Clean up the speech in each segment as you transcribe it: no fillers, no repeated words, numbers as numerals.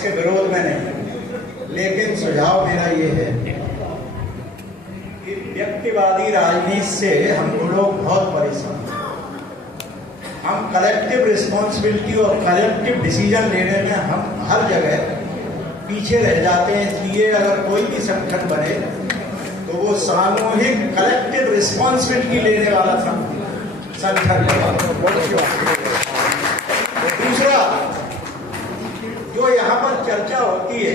इसके विरोध में नहीं, लेकिन सुझाव मेरा ये है कि व्यक्तिवादी राजनीति से हम लोग बहुत परेशान हैं। हम कलेक्टिव रिस्पॉन्सिबिलिटी और कलेक्टिव डिसीजन लेने में हम हर जगह पीछे रह जाते हैं। इसलिए अगर कोई भी संगठन बने तो वो सामूहिक कलेक्टिव रिस्पॉन्सिबिलिटी लेने वाला संगठन है। दूसरा, जो यहाँ पर चर्चा होती है,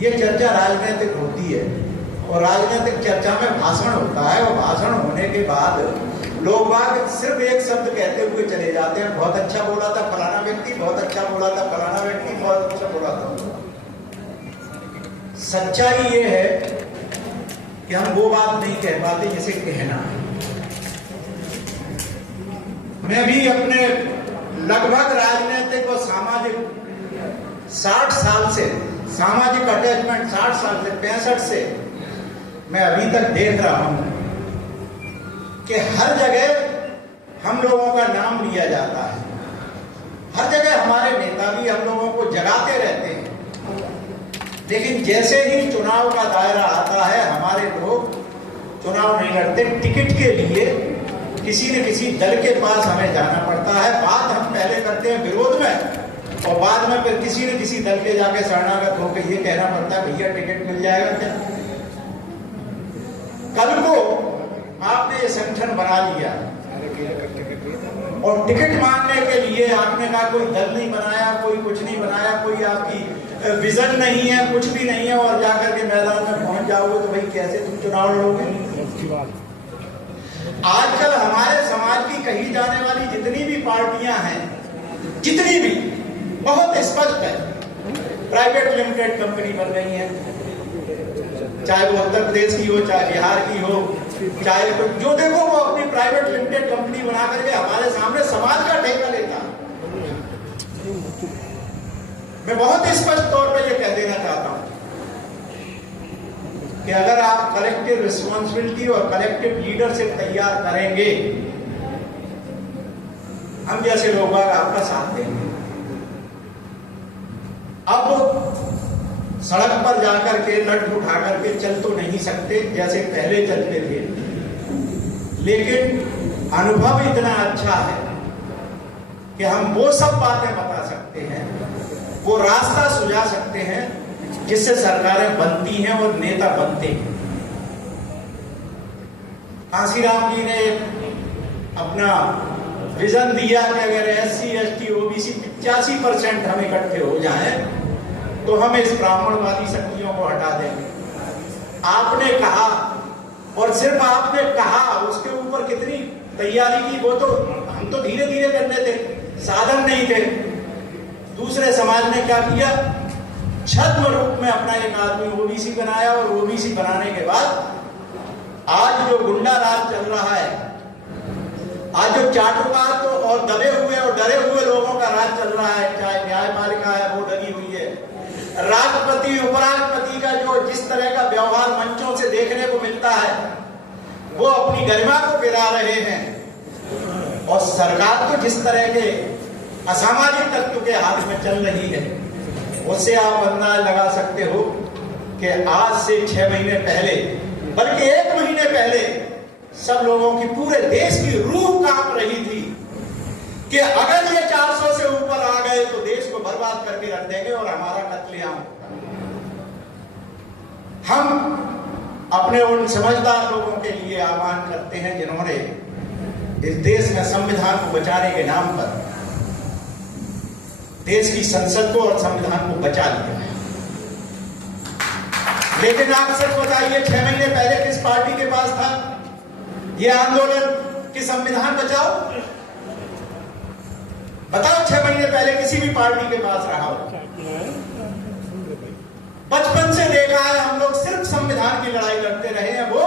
ये चर्चा राजनीतिक होती है और राजनीतिक चर्चा में भाषण होता है और भाषण होने के बाद लोग बाग सिर्फ एक शब्द कहते हुए चले जाते हैं, बहुत अच्छा बोला था फलाना व्यक्ति, बहुत अच्छा बोला था फलाना व्यक्ति, बहुत अच्छा बोला था। सच्चाई ये है कि हम वो बात नहीं कह पाते जिसे कहना है। मैं भी अपने लगभग राजनीतिक और सामाजिक 60 साल से, सामाजिक अटैचमेंट 60 साल से, 65 से मैं अभी तक देख रहा हूं कि हर जगह हम लोगों का नाम लिया जाता है। हर जगह हमारे नेता भी हम लोगों को जगाते रहते हैं, लेकिन जैसे ही चुनाव का दायरा आता है हमारे लोग चुनाव नहीं लड़ते। टिकट के लिए किसी न किसी दल के पास हमें जाना पड़ता है। बात हम पहले करते हैं विरोध में और बाद में फिर किसी न किसी दल के जाके शरणागत होकर ये कहना पड़ता है भैया टिकट मिल जाएगा क्या। कल को आपने ये संगठन बना लिया और टिकट मांगने के लिए आपने कहा कोई दल नहीं बनाया, कोई कुछ नहीं बनाया, कोई आपकी विजन नहीं है, कुछ भी नहीं है और जाकर के मैदान में पहुंच जाओगे तो भाई कैसे तुम चुनाव लड़ोगे। आजकल हमारे समाज की कही जाने वाली जितनी भी पार्टियां हैं, जितनी भी, बहुत स्पष्ट है, प्राइवेट लिमिटेड कंपनी बन रही है, चाहे वो उत्तर प्रदेश की हो, चाहे बिहार की हो, चाहे तो जो देखो वो अपनी प्राइवेट लिमिटेड कंपनी बना करके हमारे सामने समाज का ठेका लेता है। मैं बहुत स्पष्ट तौर पर यह कह देना चाहता हूं कि अगर आप कलेक्टिव रिस्पॉन्सिबिलिटी और कलेक्टिव लीडरशिप तैयार करेंगे, हम जैसे लोग आपका साथ देंगे। अब सड़क पर जाकर के लठ उठा करके चल तो नहीं सकते जैसे पहले चलते थे, लेकिन अनुभव इतना अच्छा है कि हम वो सब बातें बता सकते हैं, वो रास्ता सुझा सकते हैं जिससे सरकारें बनती हैं और नेता बनते हैं। कांशीराम जी ने अपना विजन दिया कि अगर SC ST OBC 85% हम इकट्ठे हो जाएं तो हम इस ब्राह्मणवादी शक्तियों को हटा देंगे। आपने कहा और सिर्फ आपने कहा, उसके ऊपर कितनी तैयारी की, वो तो हम तो धीरे धीरे करने थे, साधन नहीं थे। दूसरे समाज ने क्या किया, छद्म रूप में अपना एक आदमी OBC बनाया और OBC बनाने के बाद आज जो गुंडा राज चल रहा है, आज जो चाटुकार तो और दबे हुए और डरे हुए लोगों का राज चल रहा है, चाहे न्यायपालिका है वो डरी हुई है, राष्ट्रपति उपराष्ट्रपति का जो जिस तरह का व्यवहार मंचों से देखने को मिलता है, वो अपनी गरिमा को गिरा रहे हैं और सरकार तो जिस तरह के असामाजिक तत्व के हाथ में चल रही है, उससे आप अंदाज लगा सकते हो कि आज से 6 महीने पहले, बल्कि 1 महीने पहले सब लोगों की, पूरे देश की रूह कांप रही थी कि अगर ये 400 से ऊपर आ गए तो देश को बर्बाद करके रख देंगे और हमारा कत्लेआम। हम अपने उन समझदार लोगों के लिए आह्वान करते हैं जिन्होंने इस देश में संविधान को बचाने के नाम पर देश की संसद को और संविधान को बचा लिया है। लेकिन आप सच बताइए, 6 महीने पहले किस पार्टी के पास था यह आंदोलन कि संविधान बचाओ? बताओ 6 महीने पहले किसी भी पार्टी के पास रहा हो? बचपन से देखा है हम लोग सिर्फ संविधान की लड़ाई लड़ते रहे हैं। वो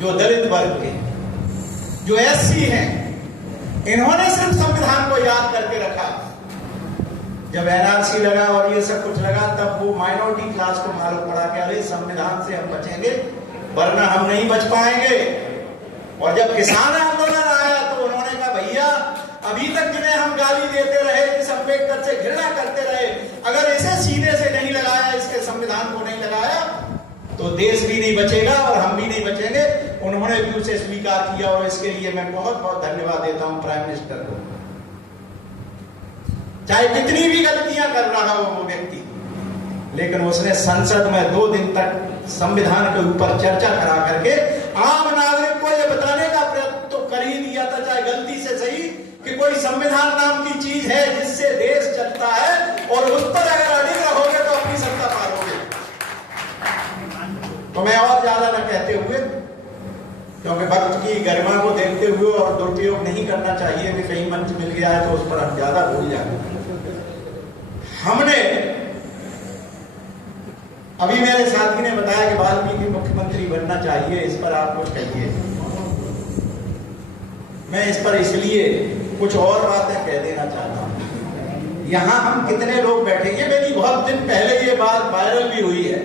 जो दलित वर्ग के, जो SC हैं, इन्होंने सिर्फ संविधान को याद करके रखा। जब NRC लगा और ये सब कुछ लगा, तब वो माइनॉरिटी क्लास को मालूम पड़ा कि अरे संविधान से हम बचेंगे वरना हम नहीं बच पाएंगे। और जब किसान आंदोलन आया तो उन्होंने कहा भैया अभी तक जिन्हें हम गाली देते रहे, जिस अम्बेडकर से घृणा करते रहे, अगर इसे सीने से नहीं लगाया, इसके संविधान को नहीं लगाया, तो देश भी नहीं बचेगा और हम भी नहीं बचेंगे। उन्होंने भी उसे स्वीकार किया और इसके लिए मैं बहुत बहुत धन्यवाद देता हूं प्राइम मिनिस्टर को। चाहे कितनी भी गलतियां कर रहा हो वो व्यक्ति, लेकिन उसने संसद में 2 दिन तक संविधान के ऊपर चर्चा करा करके आम नागरिक को यह बताने का प्रयत्न तो कर ही दिया था, चाहे गलती से सही, कि कोई संविधान नाम की चीज है जिससे देश चलता है और उस पर अगर अड़िग रहोगे तो अपनी सत्ता पालोगे। तो मैं और ज्यादा न कहते हुए, क्योंकि वक्त की गरिमा को देखते हुए और दुरुपयोग नहीं करना चाहिए कि कहीं मंच मिल गया है तो उस पर हम ज्यादा भूल जाए। हमने अभी मेरे साथी ने बताया कि वाल्मीकि मुख्यमंत्री बनना चाहिए, इस पर आप कुछ कहिए। मैं इस पर इसलिए कुछ और बातें कह देना चाहता हूं। यहां हम कितने लोग बैठे, ये मेरी बहुत दिन पहले ये बात वायरल भी हुई है,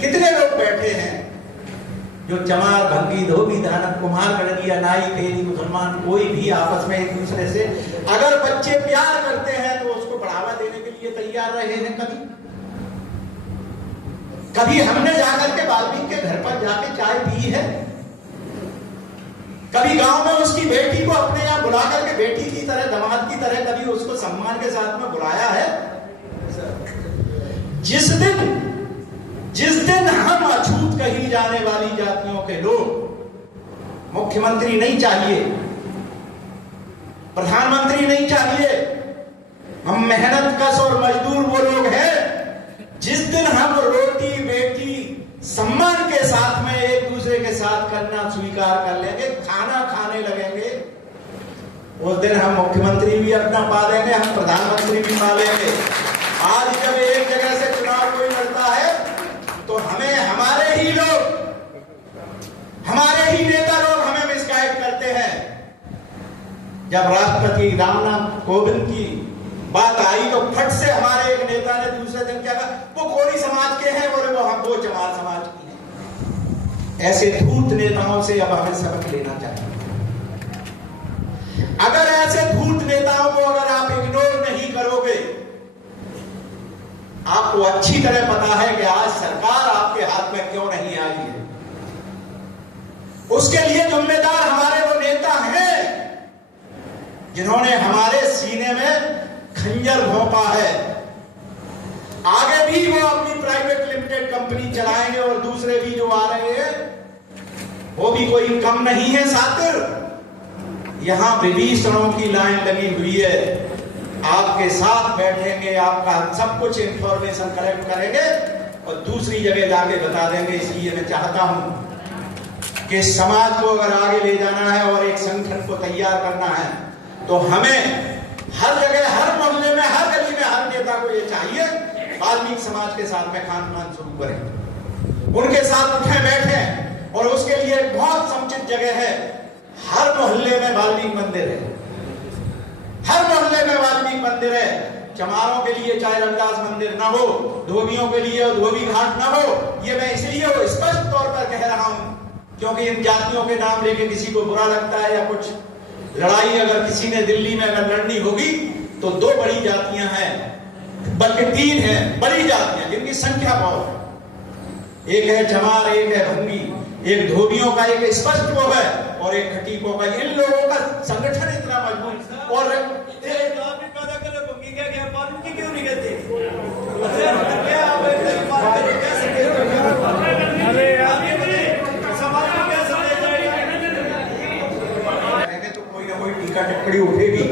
कितने लोग बैठे हैं जो चमार, भंगी, धोबी, दानव, कुम्हार, गड़गिया, नाई, तेली, मुसलमान, कोई भी आपस में एक दूसरे से अगर बच्चे प्यार करते हैं तो उसको बढ़ावा देने के लिए तैयार रहे हैं। कभी हमने जाकर के वाल्मीकि के घर पर जाके चाय पी है? कभी गांव में उसकी बेटी को अपने यहां बुला करके बेटी की तरह, दामाद की तरह कभी उसको सम्मान के साथ में बुलाया है? जिस दिन हम अछूत कही जाने वाली जातियों के लोग, मुख्यमंत्री नहीं चाहिए, प्रधानमंत्री नहीं चाहिए, हम मेहनत कश और मजदूर वो लोग हैं, जिस दिन हम रोटी बेटी सम्मान के साथ में एक दूसरे के साथ करना स्वीकार कर लेंगे, खाना खाने लगेंगे, उस दिन हम मुख्यमंत्री भी अपना पा लेंगे, हम प्रधानमंत्री भी पा लेंगे। आज जब एक जगह से चुनाव कोई लड़ता है तो हमें हमारे ही नेता लोग हमें मिसगाइड करते हैं। जब राष्ट्रपति रामनाथ कोविंद की बात आई तो फट से हमारे एक नेता ने दूसरे दिन क्या कहा, वो कोरी समाज के हैं, बोले वो चमार समाज की है। ऐसे धूर्त नेताओं से अब हमें सबक लेना चाहिए। अगर ऐसे धूर्त नेताओं को अगर आप इग्नोर नहीं करोगे, आपको अच्छी तरह पता है कि आज सरकार आपके हाथ में क्यों नहीं आई है। उसके लिए जिम्मेदार हमारे वो नेता हैं जिन्होंने हमारे सीने में खंजर भोंपा है। आगे भी वो अपनी प्राइवेट लिमिटेड कंपनी चलाएंगे और दूसरे भी जो आ रहे हैं वो भी कोई कम नहीं है सातिर। यहां विभीषणों की लाइन लगी हुई है, आपके साथ बैठेंगे, आपका सब कुछ इंफॉर्मेशन कलेक्ट करेंगे और दूसरी जगह जाके बता देंगे। इसलिए मैं चाहता हूं कि समाज को अगर आगे ले जाना है और एक संगठन को तैयार करना है तो हमें हर जगह, हर मोहल्ले में, हर गली में, हर नेता को ये चाहिए वाल्मीकि समाज के साथ में खान-पान शुरू करें, उनके साथ उठे बैठे, और उसके लिए बहुत समुचित जगह है। हर मोहल्ले में वाल्मीकि मंदिर है, हर मोहल्ले में वाल्मीकि मंदिर है। चमारों के लिए चाहे रविदास मंदिर ना हो, धोबियों के लिए धोबी घाट ना हो, ये मैं इसलिए स्पष्ट तौर पर कह रहा हूं क्योंकि इन जातियों के नाम लेके किसी को बुरा लगता है या कुछ लड़ाई अगर किसी ने दिल्ली में अगर लड़नी होगी तो 2 बड़ी जातियां हैं, बल्कि 3 हैं बड़ी जातियां जिनकी संख्या बहुत है। एक है चमार, एक है भंगी, एक धोबियों का एक स्पष्ट वो है और एक खटीकों का। इन लोगों का संगठन इतना मजबूत और क्यों नहीं कहते तो कोई ना कोई टीका टिप्पणी उठेगी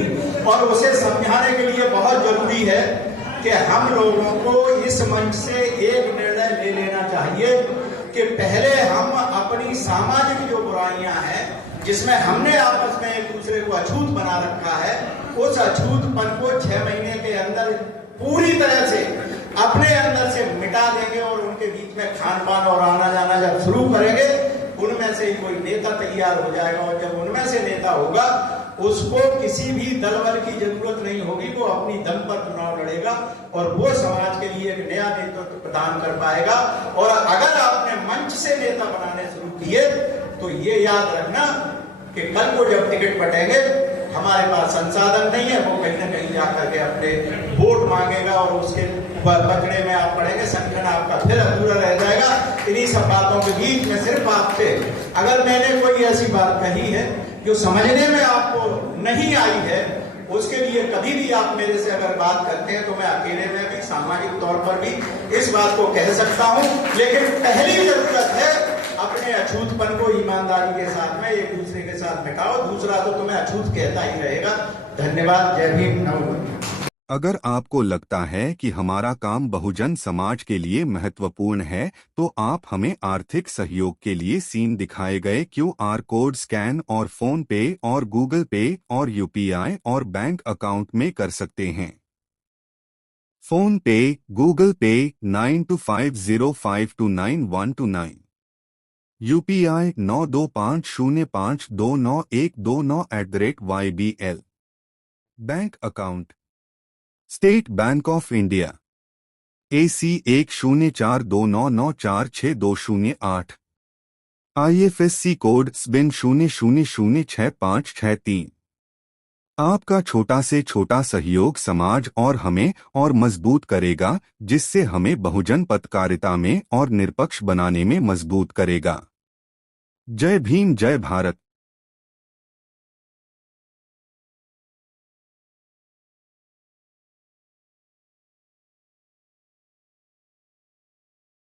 और उसे समझाने के लिए बहुत जरूरी है कि हम लोगों को इस मंच से एक निर्णय ले लेना चाहिए कि पहले हम अपनी सामाजिक जो बुराइयां हैं जिसमें हमने आपस में एक दूसरे को अछूत बना रखा है, उस अछूतपन को 6 महीने के अंदर पूरी तरह से अपने अंदर से मिटा देंगे और उनके बीच में खान पान और आना जाना जब शुरू करेंगे, उनमें से कोई नेता तैयार हो जाएगा और जब उनमें से नेता होगा उसको किसी भी दल बल की जरूरत नहीं होगी, वो अपनी दम पर चुनाव लड़ेगा और वो समाज के लिए एक नया नेतृत्व प्रदान कर पाएगा। और अगर आपने मंच से नेता बनाने शुरू किए तो ये याद रखना कि कल को जब टिकट बटेंगे हमारे पास संसाधन नहीं है, वो कहीं ना कहीं जाकर के अपने वोट मांगेगा और उसके पकड़े में आप पड़ेंगे, संगठन आपका फिर अधूरा रह जाएगा। इन्हीं सब बातों के बीच में सिर्फ आपसे अगर मैंने कोई ऐसी बात कही है जो समझने में आपको नहीं आई है, उसके लिए कभी भी आप मेरे से अगर बात करते हैं तो मैं अकेले में भी, सामाजिक तौर पर भी इस बात को कह सकता हूं। लेकिन पहली जरूरत है अपने अछूतपन को ईमानदारी के साथ में एक दूसरे के साथ मिटाओ, दूसरा तो तुम्हें अछूत कहता ही रहेगा। धन्यवाद। जय भीम। नमो। अगर आपको लगता है कि हमारा काम बहुजन समाज के लिए महत्वपूर्ण है, तो आप हमें आर्थिक सहयोग के लिए सीन दिखाए गए QR कोड स्कैन और फोन पे और गूगल पे और UPI और बैंक अकाउंट में कर सकते हैं। फोन पे, गूगल पे 9250529129, UPI 9250529129@YBL। Bank account state bank of India AC 1042994628, IFSC code SBIN 00065563। आपका छोटा से छोटा सहयोग समाज और हमें और मजबूत करेगा, जिससे हमें बहुजन पत्रकारिता में और निष्पक्ष बनाने में मजबूत करेगा। जय भीम, जय भारत।